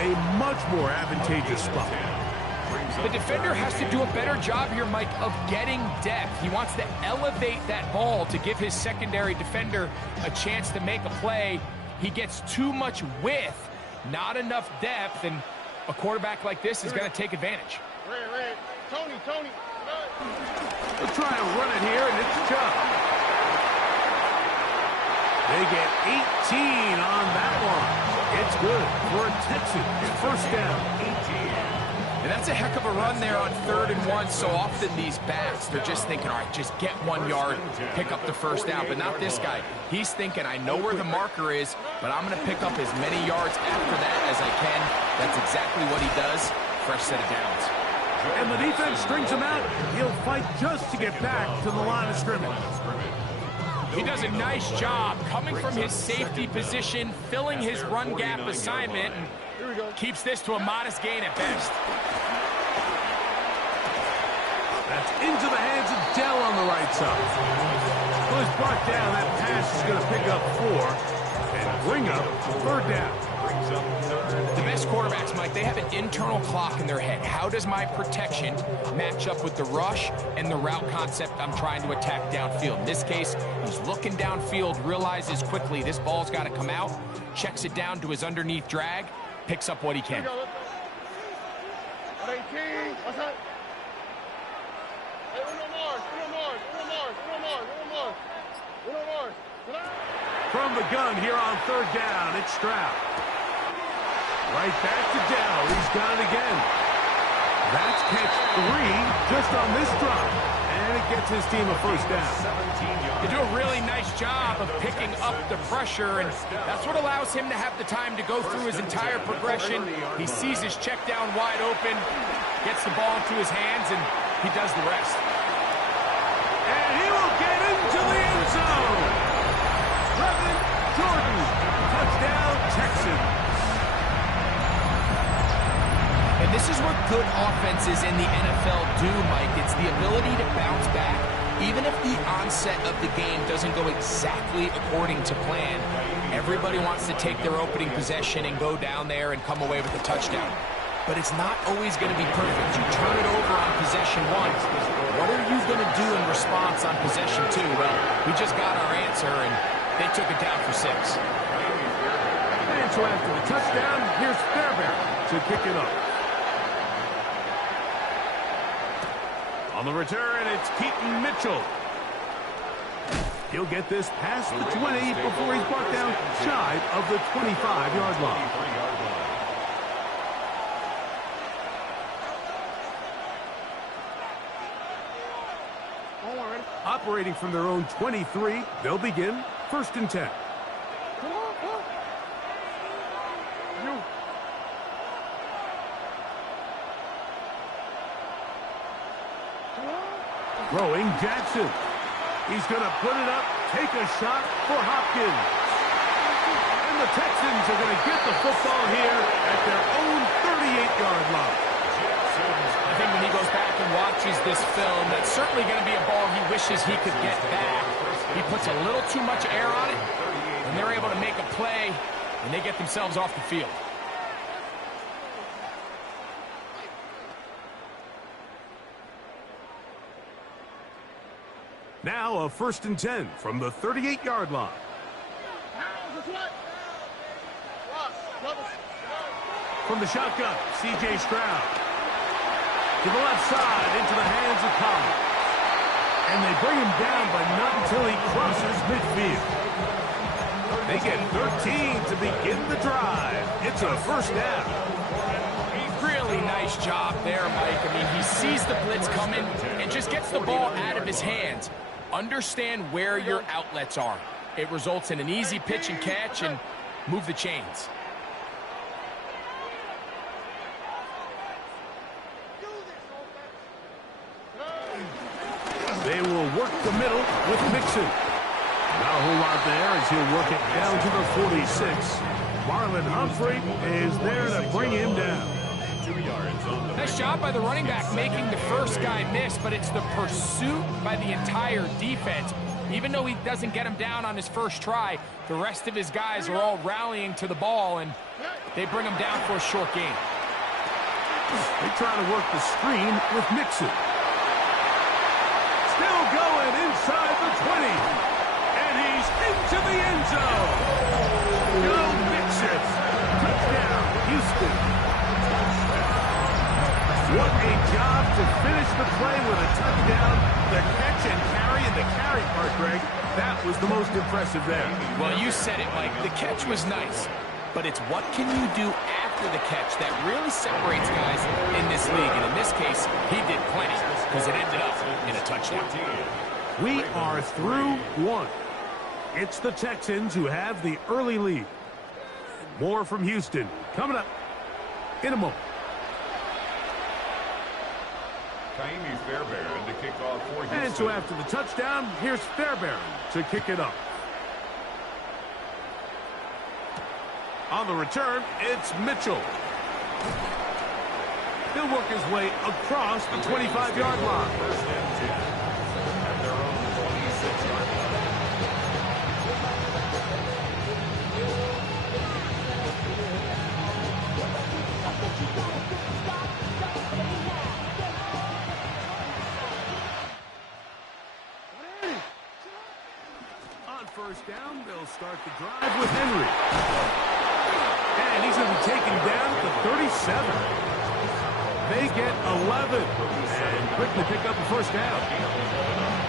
a much more advantageous spot. The defender has to do a better job here, Mike, of getting depth. He wants to elevate that ball to give his secondary defender a chance to make a play. He gets too much width, not enough depth, and a quarterback like this is going to take advantage. Tony. They'll try and run it here, and it's Ncaa. They get 18 on that one. It's good for a Texans first down. And that's a heck of a run there on 3rd and 1. So often these backs, they're just thinking, all right, just get 1 yard, pick up the first down. But not this guy. He's thinking, I know where the marker is, but I'm going to pick up as many yards after that as I can. That's exactly what he does. Fresh set of downs. And the defense strings him out. He'll fight just to get back to the line of scrimmage. He does a nice job coming from his safety position, filling his run gap assignment, and keeps this to a modest gain at best. That's into the hands of Dell on the right side. Well, he's brought down. That pass is going to pick up 4 and bring up 3rd down. The best quarterbacks, Mike, they have an internal clock in their head. How does my protection match up with the rush and the route concept I'm trying to attack downfield? In this case, he's looking downfield, realizes quickly this ball's got to come out, checks it down to his underneath drag, picks up what he can. From the gun here on 3rd down, it's Stroud. Right back to Dell. He's got it again. That's catch 3 just on this drive. And it gets his team a first down. They do a really nice job of picking up the pressure, and that's what allows him to have the time to go through his entire progression. He sees his check down wide open, gets the ball into his hands, and he does the rest. And he will get into the end zone. Trevin Jordan, touchdown Texans. And this is what good offenses in the NFL do, Mike. It's the ability to bounce back. Even if the onset of the game doesn't go exactly according to plan, everybody wants to take their opening possession and go down there and come away with a touchdown. But it's not always going to be perfect. You turn it over on possession 1. What are you going to do in response on possession 2? Well, we just got our answer, and they took it down for 6. And so after the touchdown, here's Fairbairn to kick it up. On the return, it's Keaton Mitchell. He'll get this past the 20 before he's brought down shy of the 25-yard line. Operating from their own 23, they'll begin 1st and 10. Throwing Jackson. He's going to put it up, take a shot for Hopkins. And the Texans are going to get the football here at their own 38-yard line. I think when he goes back and watches this film, that's certainly going to be a ball he wishes he could get back. He puts a little too much air on it, and they're able to make a play, and they get themselves off the field. Now a 1st and 10 from the 38-yard line. From the shotgun, C.J. Stroud. To the left side, into the hands of Collins. And they bring him down, but not until he crosses midfield. They get 13 to begin the drive. It's a first down. Really nice job there, Mike. I mean, he sees the blitz coming and just gets the ball out of his hands. Understand where your outlets are. It results in an easy pitch and catch and move the chains. They will work the middle with Mixon. Not a whole lot there as he'll work it down to the 46. Marlon Humphrey is there to bring him down. Nice job by the running back making the first guy miss, but it's the pursuit by the entire defense. Even though he doesn't get him down on his first try, the rest of his guys are all rallying to the ball, and they bring him down for a short gain. They try to work the screen with Mixon. Still going inside the 20. And he's into the end zone. Go Mixon. Touchdown, Houston. What a job to finish the play with a touchdown. The catch and carry, and the carry part, Greg, that was the most impressive there. Well, you said it, Mike. The catch was nice, but it's what can you do after the catch that really separates guys in this league. And in this case, he did plenty because it ended up in a touchdown. We are through one. It's the Texans who have the early lead. More from Houston coming up in a moment. Fairbairn to kick off for Houston. And so after the touchdown, here's Fairbairn to kick it off. On the return, it's Mitchell. He'll work his way across the 25-yard line. First and 10 at their own 26-yard line. On first down, they'll start the drive with Henry. And he's going to be taken down at the 37. They get 11 and quickly pick up the first down.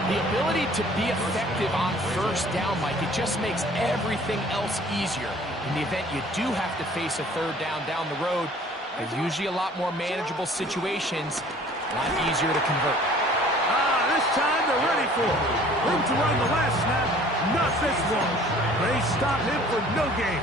The ability to be effective on first down, Mike, it just makes everything else easier. In the event you do have to face a third down the road, there's usually a lot more manageable situations, a lot easier to convert. This time they're ready for it. Room to run the last snap, not this one. They stop him for no gain.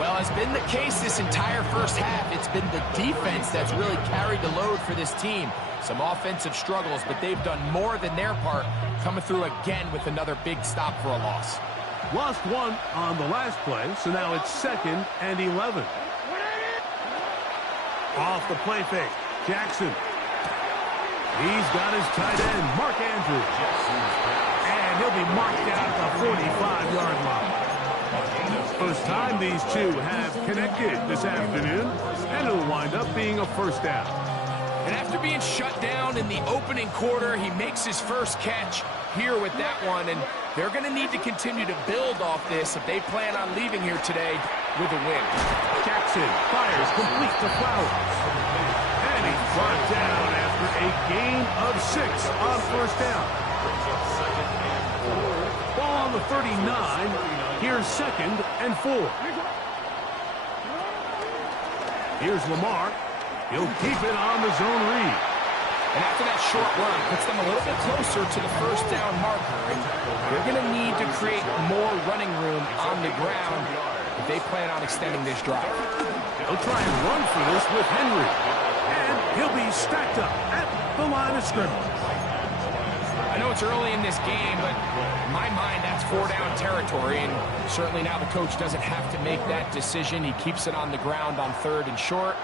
Well, as been the case this entire first half, it's been the defense that's really carried the load for this team. Some offensive struggles, but they've done more than their part, coming through again with another big stop for a loss. Lost one on the last play, so now it's 2nd and 11. Off the play fake, Jackson. He's got his tight end, Mark Andrews. And he'll be marked out at the 45-yard line. First time these two have connected this afternoon, and it'll wind up being a first down. And after being shut down in the opening quarter, he makes his first catch here with that one, and they're going to need to continue to build off this if they plan on leaving here today with a win. Jackson fires complete to Flowers. And he's brought down after a gain of 6 on first down. Ball on the 39. Here's 2nd and 4. Here's Lamar. He'll keep it on the zone read. And after that short run, puts them a little bit closer to the first down marker. And they're going to need to create more running room on the ground if they plan on extending this drive. They'll try and run for this with Henry. And he'll be stacked up at the line of scrimmage. I know it's early in this game, but in my mind, that's 4-down territory. And certainly now the coach doesn't have to make that decision. He keeps it on the ground on 3rd and short,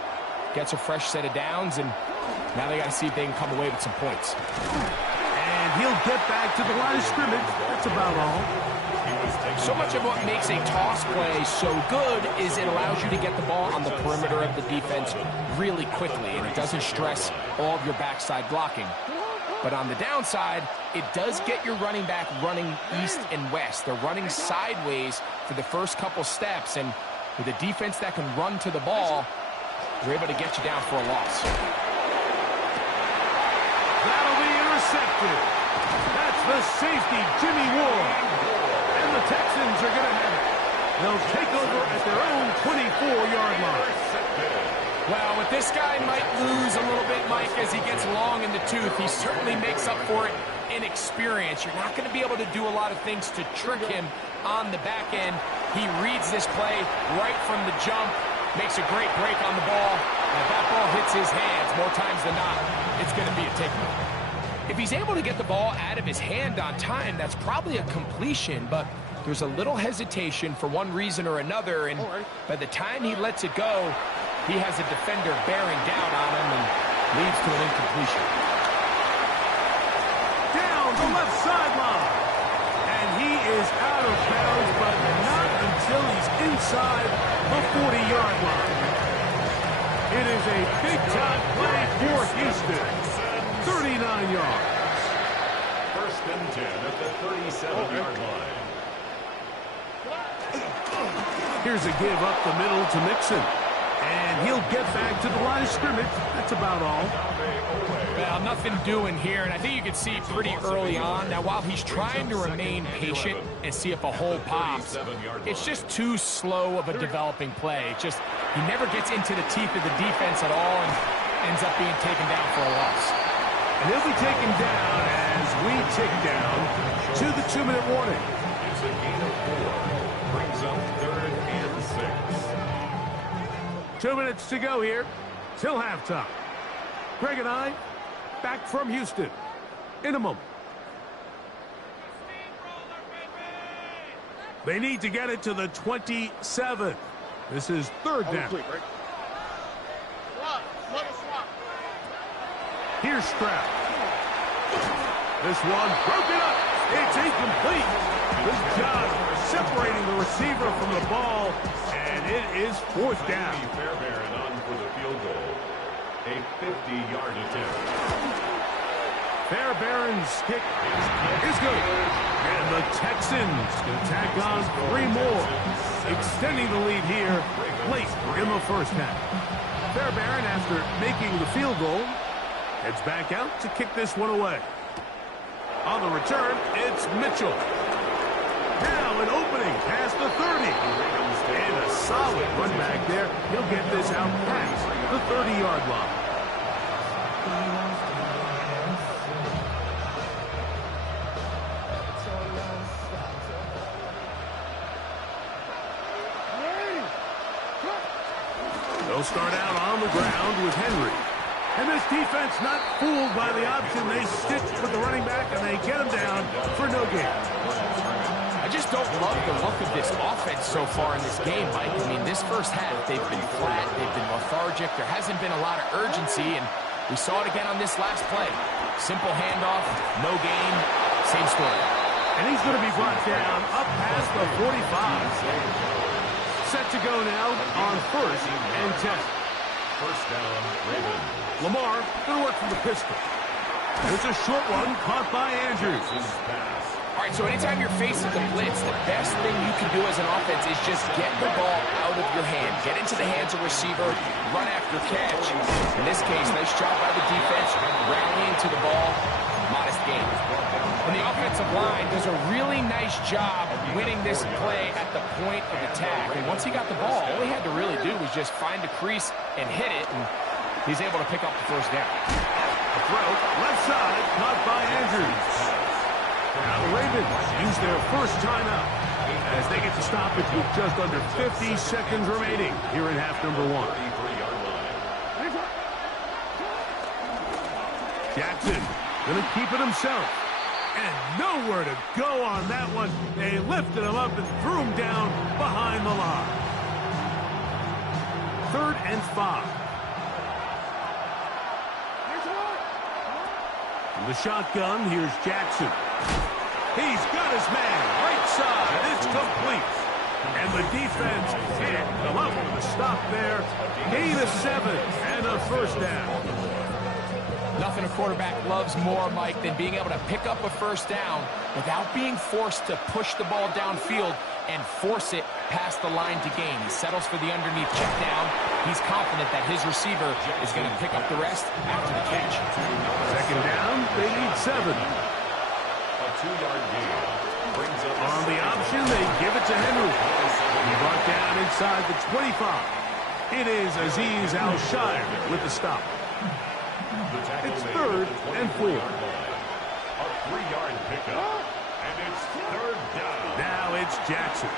gets a fresh set of downs, and now they got to see if they can come away with some points. And he'll get back to the line of scrimmage. That's about all. So much of what makes a toss play so good is it allows you to get the ball on the perimeter of the defense really quickly, and it doesn't stress all of your backside blocking. But on the downside, it does get your running back running east and west. They're running sideways for the first couple steps, and with a defense that can run to the ball, they're able to get you down for a loss. That'll be intercepted. That's the safety, Jimmy Ward. And the Texans are going to have it. They'll take over at their own 24-yard line. Well, with this guy might lose a little bit, Mike, as he gets long in the tooth. He certainly makes up for it in experience. You're not going to be able to do a lot of things to trick him on the back end. He reads this play right from the jump, makes a great break on the ball. And if that ball hits his hands more times than not, it's going to be a takeaway. If he's able to get the ball out of his hand on time, that's probably a completion, but there's a little hesitation for one reason or another, and by the time he lets it go, he has a defender bearing down on him and leads to an incompletion. Down the left sideline. of bounds, but not until he's inside the 40-yard line. It is a big-time play for Houston. 39 yards. First and 10 at the 37-yard line. Here's a give up the middle to Mixon. And he'll get back to the line of scrimmage. That's about all. Well, nothing doing here, and I think you can see pretty early on. Now, while he's trying to remain patient and see if a hole pops, it's just too slow of a developing play. It's just, he never gets into the teeth of the defense at all and ends up being taken down for a loss. And he'll be taken down as we tick down to the 2-minute warning. It's a gain of 4. Brings up 3rd and 6. 2 minutes to go here till halftime. Greg and I back from Houston in a moment. They need to get it to the 27. This is 3rd down. Here's Stroud. This one broken up. It's incomplete. Good job separating the receiver from the ball, and it is 4th down. Fairbairn on for the field goal. A 50-yard attempt. Fairbairn's kick is good. And the Texans can tack on 3 more, extending the lead here late in the first half. Fairbairn, after making the field goal, heads back out to kick this one away. On the return, it's Mitchell. Now an opening past the 30. And a solid run back there. He'll get this out past the 30-yard line. They'll start out on the ground with Henry. And this defense not fooled by the option. They stick with the running back, and they get him down for no gain. I just don't love the look of this offense so far in this game, Mike. I mean, this first half, they've been flat, they've been lethargic. There hasn't been a lot of urgency, and we saw it again on this last play. Simple handoff, no gain, same story. And he's going to be brought down up past the 45. Set to go now on 1st and 10. First down, Ravens. Lamar going to work from the pistol. There's a short one caught by Andrews. All right, so anytime you're facing the blitz, the best thing you can do as an offense is just get the ball out of your hand. Get into the hands of receiver, run after catch. In this case, nice job by the defense, rallying to the ball, modest gain. And the offensive line does a really nice job winning this play at the point of attack. And once he got the ball, all he had to really do was just find a crease and hit it, and he's able to pick up the first down. A throw, left side, caught by Andrews. Now the Ravens use their first timeout as they get to stop it with just under 50 seconds remaining here in half number 1. Jackson going to keep it himself. And nowhere to go on that one. They lifted him up and threw him down behind the line. 3rd and 5. From the shotgun, here's Jackson. He's got his man right side. It's complete. And the defense can't come up with a stop there. Gain of 7 and a first down. Nothing a quarterback loves more, Mike, than being able to pick up a first down without being forced to push the ball downfield and force it past the line to gain. He settles for the underneath check down. He's confident that his receiver is going to pick up the rest after the catch. Second down, they need 7. A 2-yard gain. Brings up on the option, they give it to Henry. He brought down inside the 25. It is Azeez Al-Shire with the stop. It's 3rd and 4. A 3-yard pickup. And it's 3rd down. Now it's Jackson.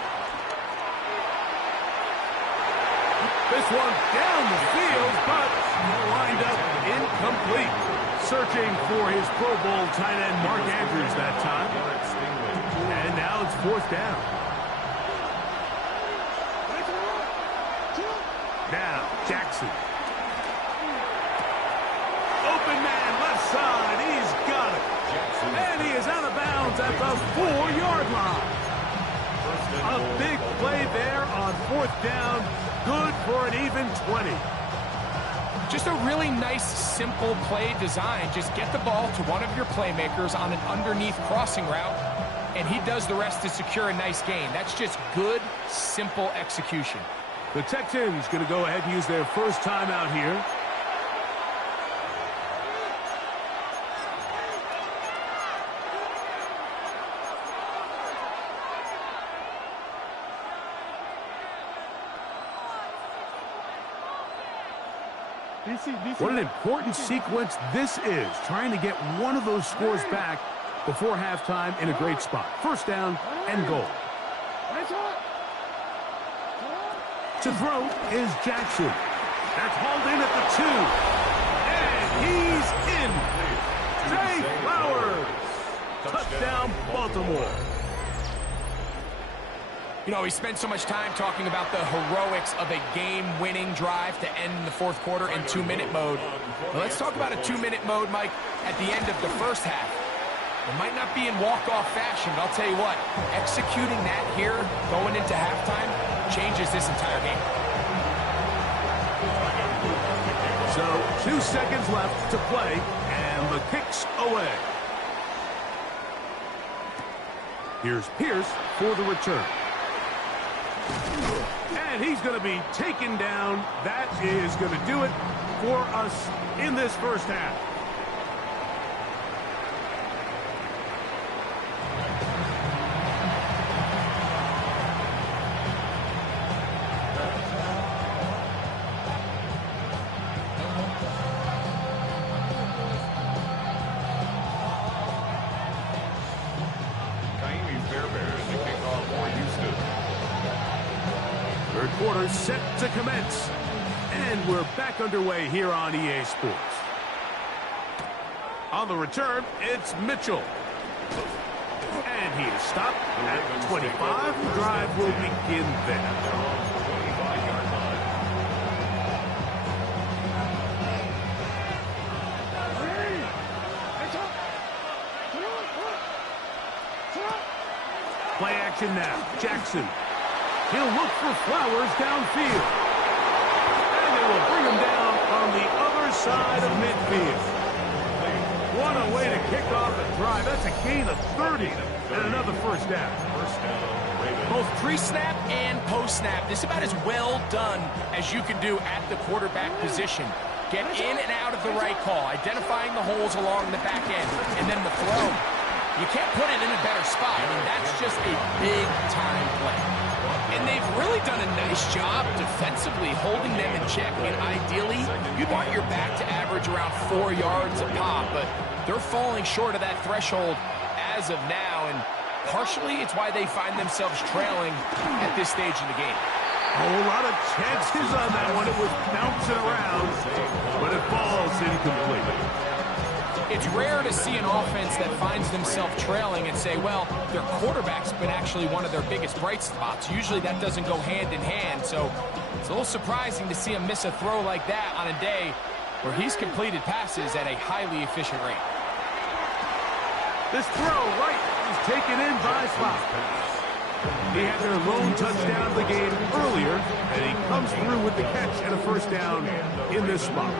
This one down the field, but lined up incomplete. Searching for his Pro Bowl tight end Mark Andrews that time. And now it's 4th down. Now Jackson. Open man, left side, he's got it. And he is out of bounds at the 4-yard line. A big play there on 4th down. Good for an even 20. Just a really nice, simple play design. Just get the ball to one of your playmakers on an underneath crossing route, and he does the rest to secure a nice gain. That's just good, simple execution. The Texans going to go ahead and use their first timeout here. What an important sequence this is, trying to get one of those scores back before halftime in a great spot. First down and goal. To throw is Jackson. That's hauled in at the 2. And he's in. Zay Flowers. Touchdown, Baltimore. You know, we spent so much time talking about the heroics of a game-winning drive to end the 4th quarter in 2-minute mode. Well, let's talk about a 2-minute mode, Mike, at the end of the first half. It might not be in walk-off fashion, but I'll tell you what, executing that here going into halftime changes this entire game. So 2 seconds left to play, and the kick's away. Here's Pierce for the return. And he's going to be taken down. That is going to do it for us in this first half. Third quarter set to commence. And we're back underway here on EA Sports. On the return, it's Mitchell. And he is stopped at 25. The drive will begin there. Play action now. Jackson. He'll look for Flowers downfield. And they will bring him down on the other side of midfield. What a way to kick off a drive. That's a gain of 30 and another first down. Both pre-snap and post-snap. This is about as well done as you can do at the quarterback position. Get in and out of the right call, identifying the holes along the back end, and then the throw. You can't put it in a better spot. I mean, that's just a big-time play. And they've really done a nice job defensively holding them in check. I mean, ideally, you'd want your back to average around 4 yards a pop, but they're falling short of that threshold as of now, and partially it's why they find themselves trailing at this stage in the game. A whole lot of chances on that one. It was bouncing around, but it falls incomplete. It's rare to see an offense that finds themselves trailing and say, well, their quarterback's been actually one of their biggest bright spots. Usually that doesn't go hand in hand, so it's a little surprising to see him miss a throw like that on a day where he's completed passes at a highly efficient rate. This throw right is taken in by Flowers. He had their lone touchdown of the game earlier, and he comes through with the catch and a first down in this spot.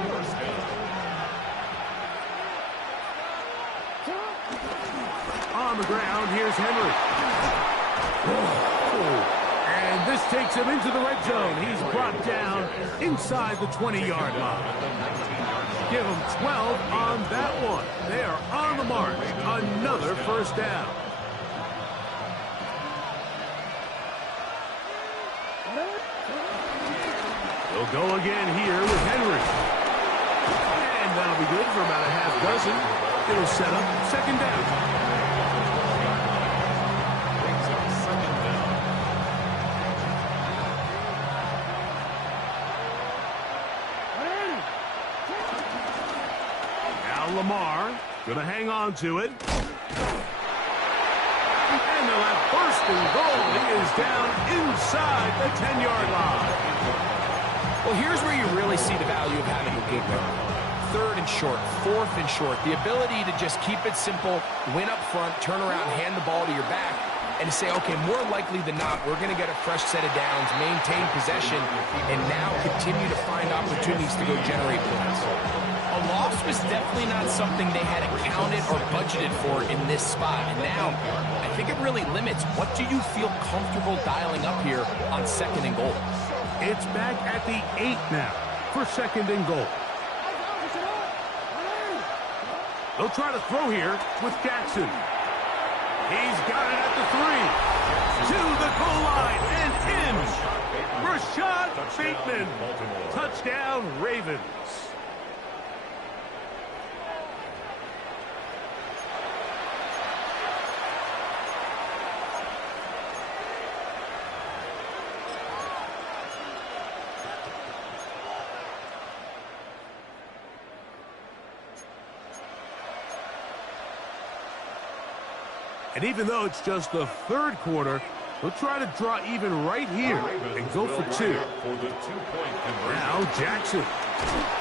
On the ground, here's Henry. And this takes him into the red zone. He's brought down inside the 20-yard line. Give him 12 on that one. They are on the mark. Another first down. They'll go again here with Henry. And that'll be good for about a half dozen. It'll set up second down. Lamar gonna hang on to it. And they'll have first and goal. He is down inside the 10-yard line. Well, here's where you really see the value of having a good run. Third and short, fourth and short. The ability to just keep it simple, win up front, turn around, hand the ball to your back. and to say, okay, more likely than not, we're going to get a fresh set of downs, maintain possession, and now continue to find opportunities to go generate points. A loss was definitely not something they had accounted or budgeted for in this spot. And now, I think it really limits what do you feel comfortable dialing up here on 2nd and goal. It's back at the 8 now for 2nd and goal. They'll try to throw here with Jackson. He's got it at the 3. To the goal line and in. Rashad Bateman. Touchdown, Ravens. And even though it's just the 3rd quarter, we'll try to draw even right here and go for 2. Now Jackson.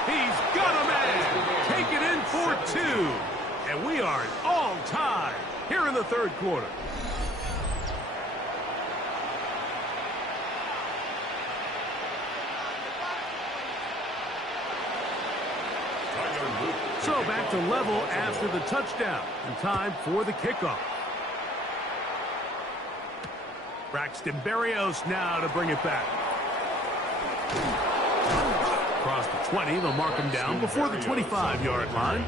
He's got a man. Take it in for 2. And we are all tied here in the 3rd quarter. So back to level after the touchdown. And time for the kickoff. Braxton Berrios now to bring it back. Across the 20, they'll mark him down before the 25-yard line.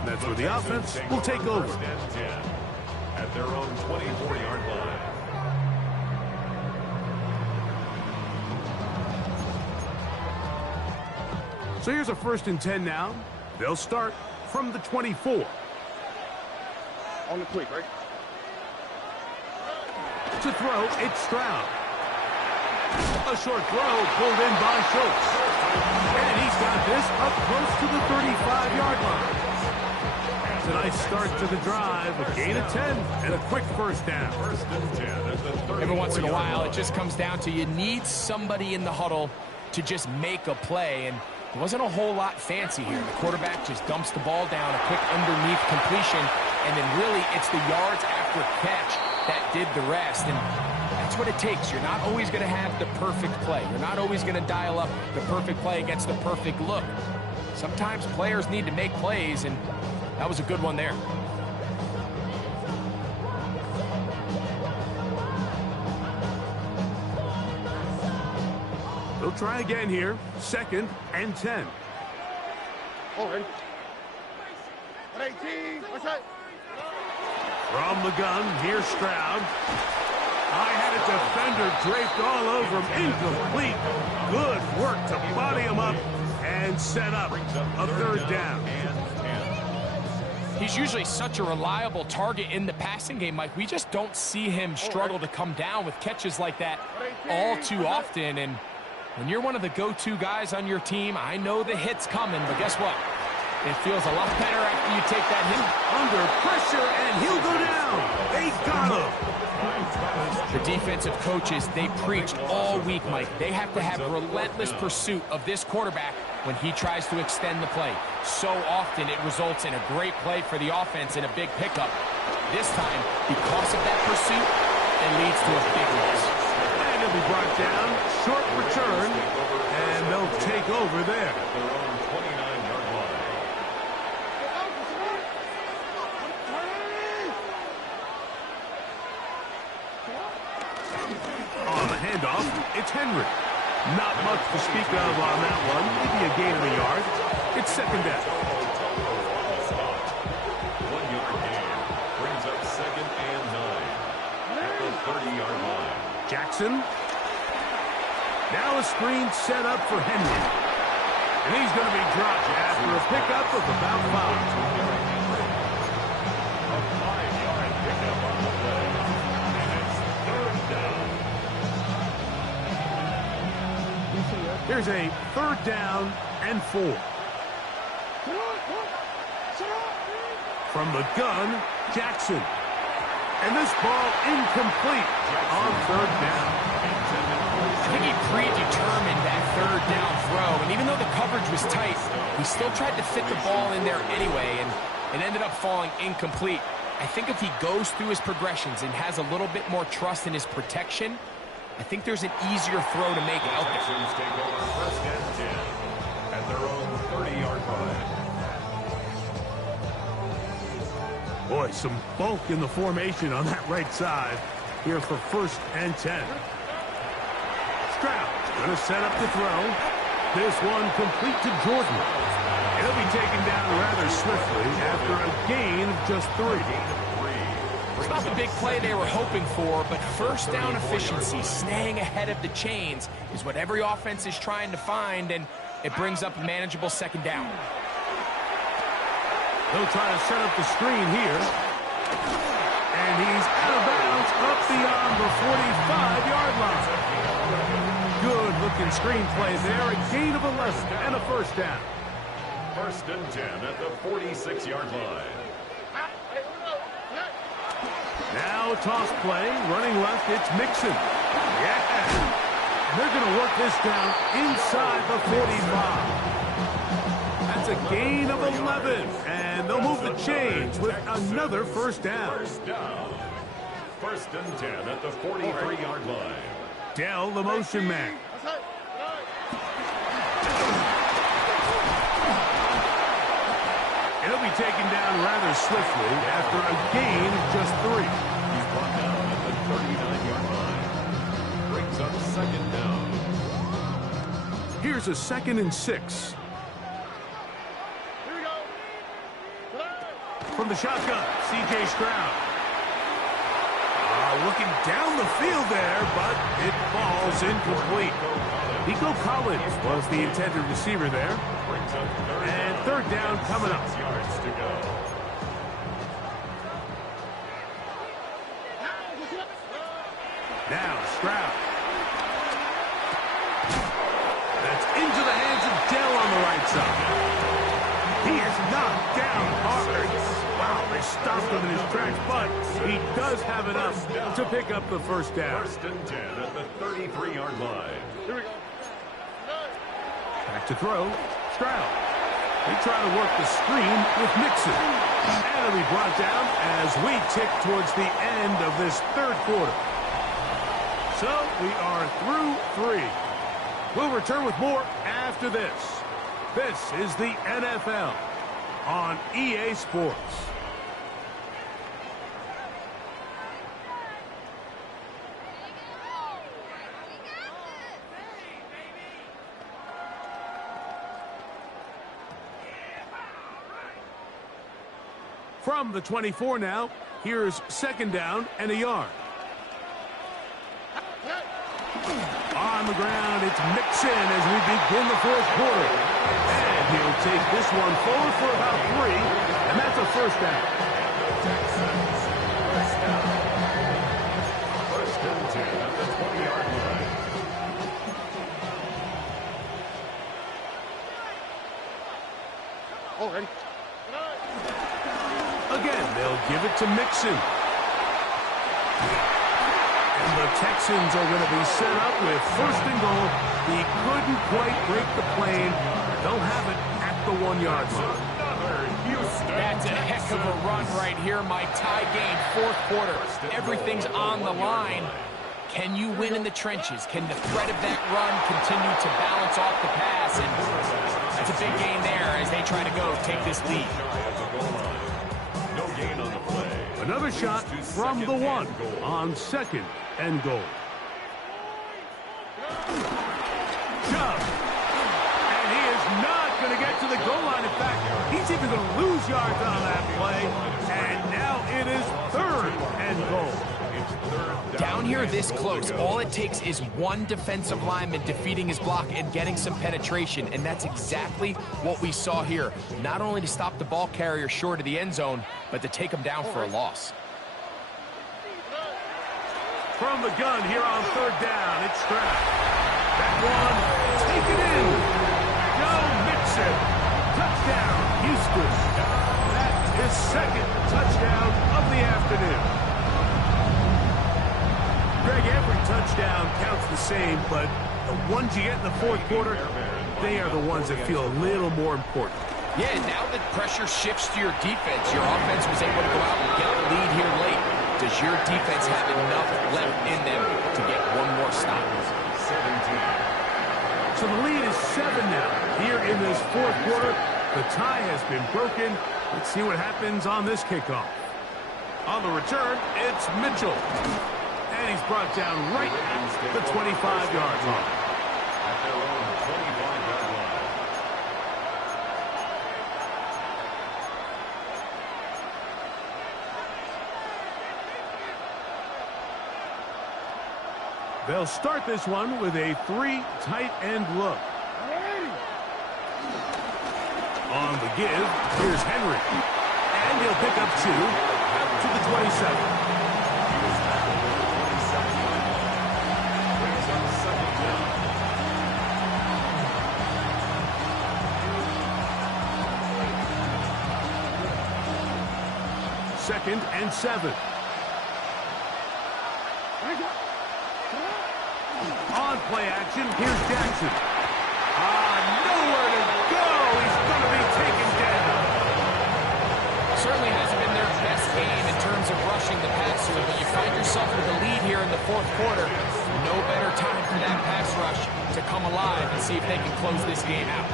And that's where the offense will take over. At their own 24-yard line. So here's a 1st and 10 now. They'll start from the 24. On the quick, right? To throw, it's Stroud. A short throw pulled in by Schultz. And he's got this up close to the 35-yard line. It's a nice start to the drive, a gain of 10, and a quick 1st down. 1st and 10 at the 30. Every once in a while, it just comes down to you need somebody in the huddle to just make a play, and it wasn't a whole lot fancy here. The quarterback just dumps the ball down, a quick underneath completion, and then really it's the yards after catch that did the rest. And that's what it takes. You're not always going to have the perfect play. You're not always going to dial up the perfect play against the perfect look. Sometimes players need to make plays, and that was a good one there. They'll try again here. 2nd and 10. Okay. 18. What's that? From the gun, here's Stroud. I had a defender draped all over him. Incomplete. Good work to body him up and set up a 3rd down. He's usually such a reliable target in the passing game, Mike. We just don't see him struggle to come down with catches like that all too often. And when you're one of the go-to guys on your team, I know the hit's coming, but guess what? It feels a lot better after you take that hit. Under pressure, and he'll go down. They got him. The defensive coaches, they preached all week, Mike. They have to have relentless pursuit of this quarterback when he tries to extend the play. So often it results in a great play for the offense and a big pickup. This time, because of that pursuit, it leads to a big loss. And he'll be brought down. Short return, and they'll take over there. Their own 29-yard line. On the handoff, it's Henry. Not much to speak of on that one. Maybe a gain of a yard. It's 2nd down. 1-yard gain brings up 2nd and 9 at the 30-yard line. Jackson. Now a screen set up for Henry. And he's going to be dropped after a pickup of about 5. A 5-yard pickup on the play. And it's 3rd down. Here's a 3rd down and 4. From the gun, Jackson. And this ball incomplete on 3rd down. I think he predetermined that 3rd down throw, and even though the coverage was tight, he still tried to fit the ball in there anyway, and it ended up falling incomplete. I think if he goes through his progressions and has a little bit more trust in his protection, I think there's an easier throw to make out there. Texans take over 1st and 10 at their own 30-yard line. Boy, some bulk in the formation on that right side here for 1st and 10. Stroud's going to set up the throw. This one complete to Jordan. He'll be taken down rather swiftly after a gain of just 3. It's not the big play they were hoping for, but first down efficiency, staying ahead of the chains, is what every offense is trying to find, and it brings up a manageable 2nd down. They'll try to set up the screen here. And he's out of bounds up beyond the 45-yard line. Good-looking screen play there. A gain of 11 and a 1st down. 1st and 10 at the 46-yard line. Now a toss play. Running left, it's Mixon. Yeah. They're going to work this down inside the 45. That's a gain of 11. And they'll move the chains with another 1st down. 1st and 10 at the 43-yard line. Dell, the motion man. He'll be taken down rather swiftly after a gain of just 3. He's brought down at the 39-yard line. Brings up 2nd down. Here's a 2nd and 6. From the shotgun, C.J. Stroud. Looking down the field there, but it falls incomplete. Nico Collins was the intended receiver there. And 3rd down coming up. Yards to go. Now Stroud. That's into the hands of Dell on the right side. He is knocked down hard. Wow, they stopped him in his tracks, but he does have enough to pick up the 1st down. 1st and 10 at the 33-yard line. Back to throw. Stroud. They try to work the screen with Mixon. And it'll be brought down as we tick towards the end of this 3rd quarter. So we are through 3. We'll return with more after this. This is the NFL on EA Sports. From the 24 now, here's 2nd down and a yard. On the ground, it's Mixon as we begin the 4th quarter. And he'll take this one forward for about 3, and that's a 1st down. 1st and 10 at the 20-yard line. Oh, ready. Again, they'll give it to Mixon. And the Texans are going to be set up with 1st and goal. He couldn't quite break the plane. They'll have it at the 1-yard line. That's a heck of a run right here, Mike. Tie game, 4th quarter. Everything's on the line. Can you win in the trenches? Can the threat of that run continue to balance off the pass? And that's a big gain there as they try to go take this lead. No gain on the play. Another shot from the 1 on 2nd and goal. Shove. And he is not going to get to the goal line. In fact, he's even going to lose yards on that play. And now it is 3rd and goal. Down here this close, all it takes is one defensive lineman defeating his block and getting some penetration, and that's exactly what we saw here. Not only to stop the ball carrier short of the end zone, but to take him down for a loss. From the gun here on 3rd down, it's Stroud. That one, taken in. Joe Mixon. Touchdown, Houston. That is 2nd touchdown of the afternoon. Greg, every touchdown counts the same, but the ones you get in the 4th quarter, they are the ones that feel a little more important. Yeah, now that pressure shifts to your defense, your offense was able to go out and get lead here late. Does your defense have enough left in them to get one more stop? 17. So the lead is 7 now. Here in this fourth quarter, the tie has been broken. Let's see what happens on this kickoff. On the return, it's Mitchell. And he's brought down right at the 25-yard line. At their own 25-yard line. They'll start this one with a 3 tight end look. On the give, here's Henry. And he'll pick up 2 out to the 27. Second and 7. On play action, here's Jackson. Nowhere to go. He's going to be taken down. Certainly hasn't been their best game in terms of rushing the passer, but you find yourself with the lead here in the fourth quarter. No better time for that pass rush to come alive and see if they can close this game out.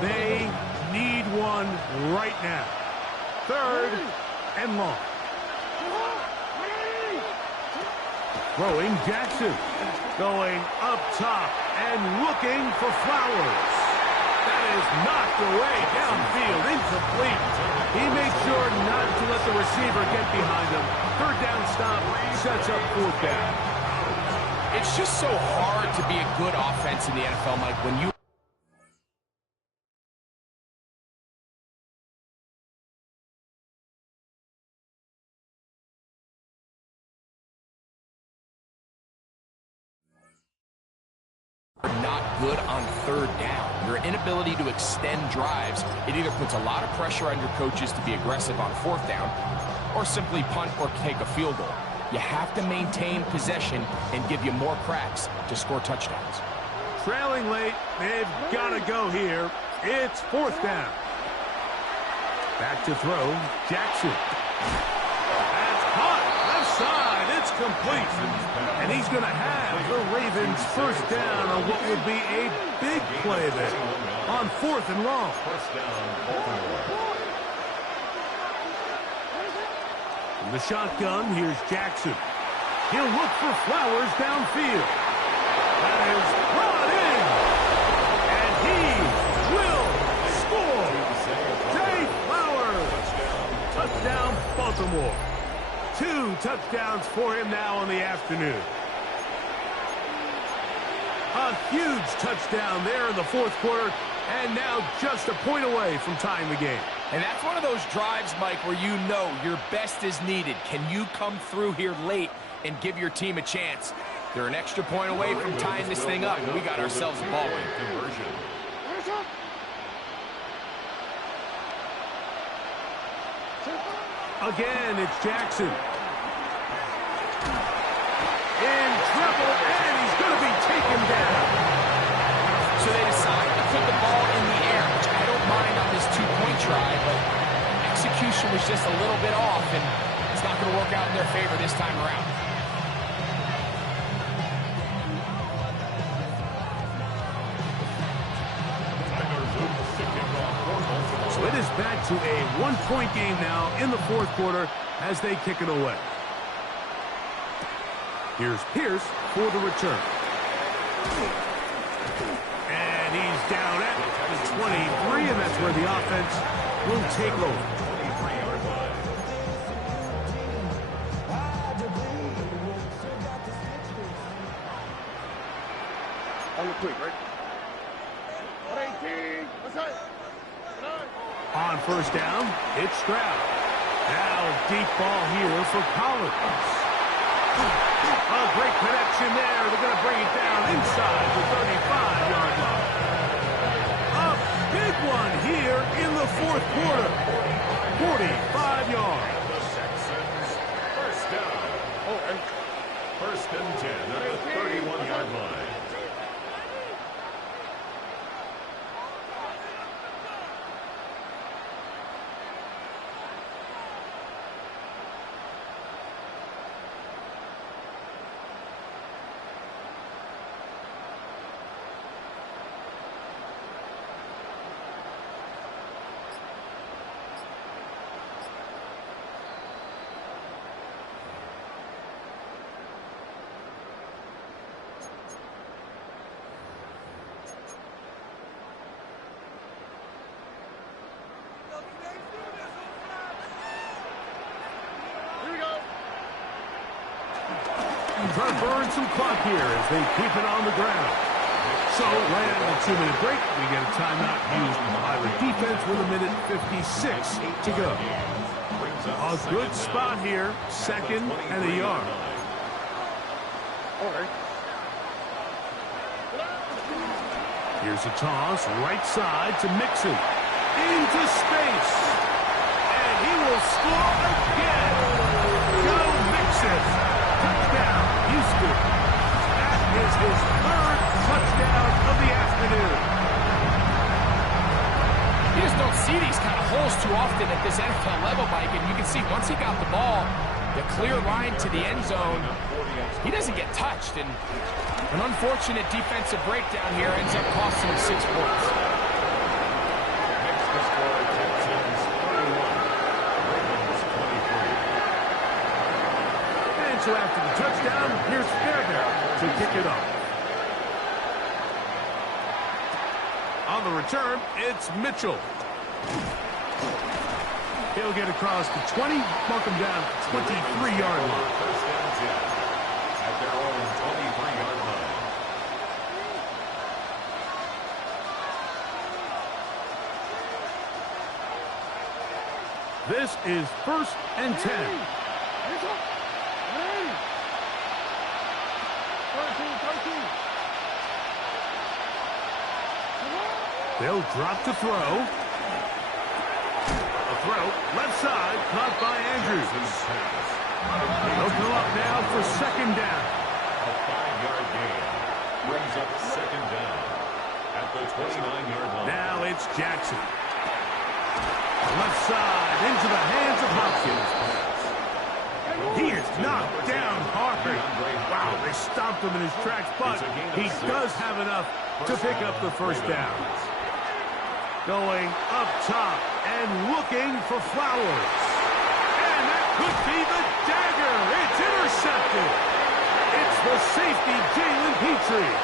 They need one right now. Third and long. Throwing Jackson. Going up top and looking for Flowers. That is knocked away downfield, incomplete. He made sure not to let the receiver get behind him. Third down stop sets up fourth down. It's just so hard to be a good offense in the NFL, Mike, when you are not good on third down. Your inability to extend drives, it either puts a lot of pressure on your coaches to be aggressive on fourth down or simply punt or take a field goal. You have to maintain possession and give you more cracks to score touchdowns. Trailing late, they've got to go here. It's fourth down. Back to throw, Jackson. That's caught, left side, it's complete. And he's going to have the Ravens first down on what will be a big play there on fourth and long. First down, Baltimore. From the shotgun, here's Jackson. He'll look for Flowers downfield. That is brought in. And he will score. Jay Flowers. Touchdown, Baltimore. 2 touchdowns for him now in the afternoon. A huge touchdown there in the fourth quarter, and now just a point away from tying the game. And that's one of those drives, Mike, where you know your best is needed. Can you come through here late and give your team a chance? They're an extra point away from tying this thing up, and we got ourselves a ball game. Conversion. Again, it's Jackson. In trouble, and he's going to be taken down. So they decide to put the ball in the air, which I don't mind on this two-point try, but execution was just a little bit off, and it's not going to work out in their favor this time around. So it is back to a one-point game now in the fourth quarter as they kick it away. Here's Pierce for the return. And he's down at the 23, and that's where the offense will take over. On the quick, right? 18. What's that? On first down, it's Stroud. Now a deep ball here for Collins. A great connection there. They're going to bring it down inside the 35-yard line. A big one here in the fourth quarter. 45 yards. First down. Oh, and First and 10 at the 31-yard line. Trying to burn some clock here as they keep it on the ground. So, right out of the 2-minute break, we get a timeout used by the defense with 1:56 to go. A good spot here, 2nd and a yard. All right. Here's a toss, right side to Mixon. Into space. And he will score again. Go Mixon. Touchdown, Houston. That is his 3rd touchdown of the afternoon. You just don't see these kind of holes too often at this NFL level, Mike, and you can see once he got the ball, the clear line to the end zone, he doesn't get touched, and an unfortunate defensive breakdown here ends up costing him 6 points. Next to score, Texans 31, Ravens 23. And so after the touchdown, here's Fairbairn to kick it off. On the return, it's Mitchell. He'll get across the 20, mark him down at the 23-yard line. First down 10 at their own 23-yard line. This is 1st and 10. They'll drop to throw. A throw, left side, caught by Andrews. They'll come up now for 2nd down. A 5-yard gain brings up 2nd down at the 29-yard line. Now it's Jackson. Left side into the hands of Hopkins. He is knocked down hard. Wow, they stopped him in his tracks, but he does have enough to pick up the 1st down. Going up top and looking for Flowers. And that could be the dagger. It's intercepted. It's the safety, Jalen Petrie.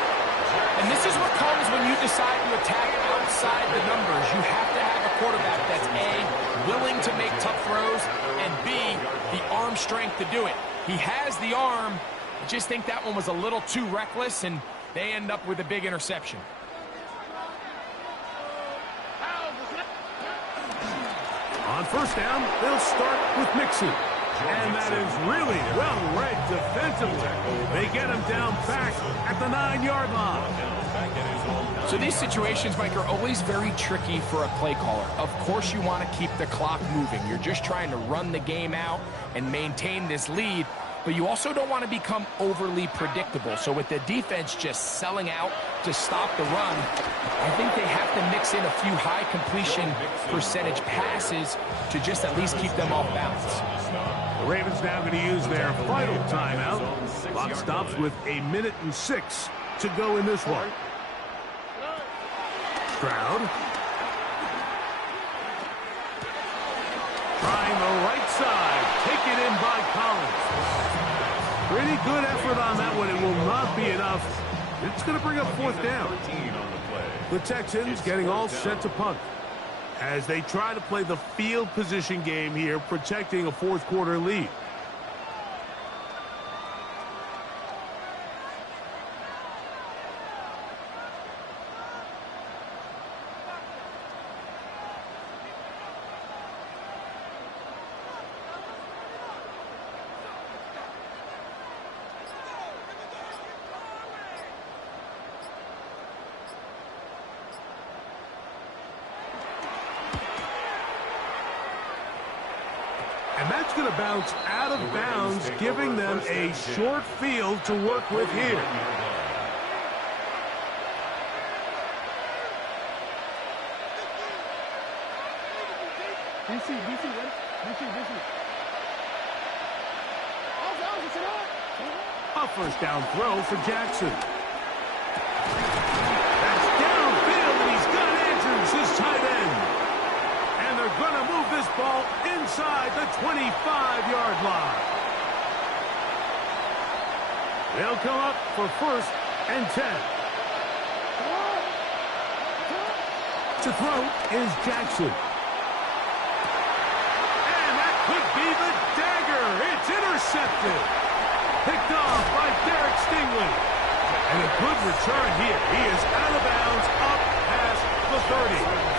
And this is what comes when you decide to attack outside the numbers. You have to have a quarterback that's A, willing to make tough throws, and B, the arm strength to do it. He has the arm. I just think that one was a little too reckless, and they end up with a big interception. On 1st down, they'll start with Mixon. And that is really well read defensively. They get him down back at the 9-yard line. So these situations, Mike, are always very tricky for a play caller. Of course you want to keep the clock moving. You're just trying to run the game out and maintain this lead, but you also don't want to become overly predictable. So with the defense just selling out to stop the run, I think they have to mix in a few high completion percentage passes to just at least keep them off balance. The Ravens now going to use their final timeout. Clock stops with 1:06 to go in this one. Stroud. Trying the right side. Taken in by Collins. Pretty good effort on that one. It will not be enough. It's going to bring up 4th down. The Texans getting all set to punt as they try to play the field position game here, protecting a 4th quarter lead. And that's going to bounce out of bounds, giving them a short field to work with here. A 1st down throw for Jackson. That's downfield, and he's got Andrews, his tight end. And they're going to move this ball inside the 25-yard line. They'll come up for 1st and 10. To throw is Jackson. And that could be the dagger. It's intercepted. Picked off by going. And a good return here. He is out of bounds up past the 30.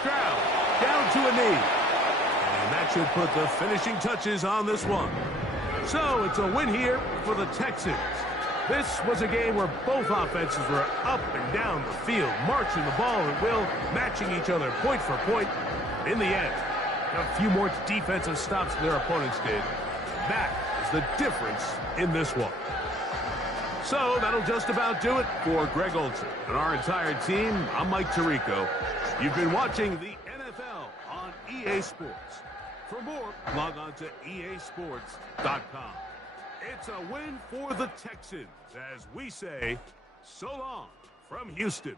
Stroud down to a knee. And that should put the finishing touches on this one. So it's a win here for the Texans. This was a game where both offenses were up and down the field, marching the ball at will, matching each other point for point. In the end, a few more defensive stops than their opponents did. That is the difference in this one. So that'll just about do it for Greg Olson and our entire team. I'm Mike Tirico. You've been watching the NFL on EA Sports. For more, log on to easports.com. It's a win for the Texans as we say so long from Houston.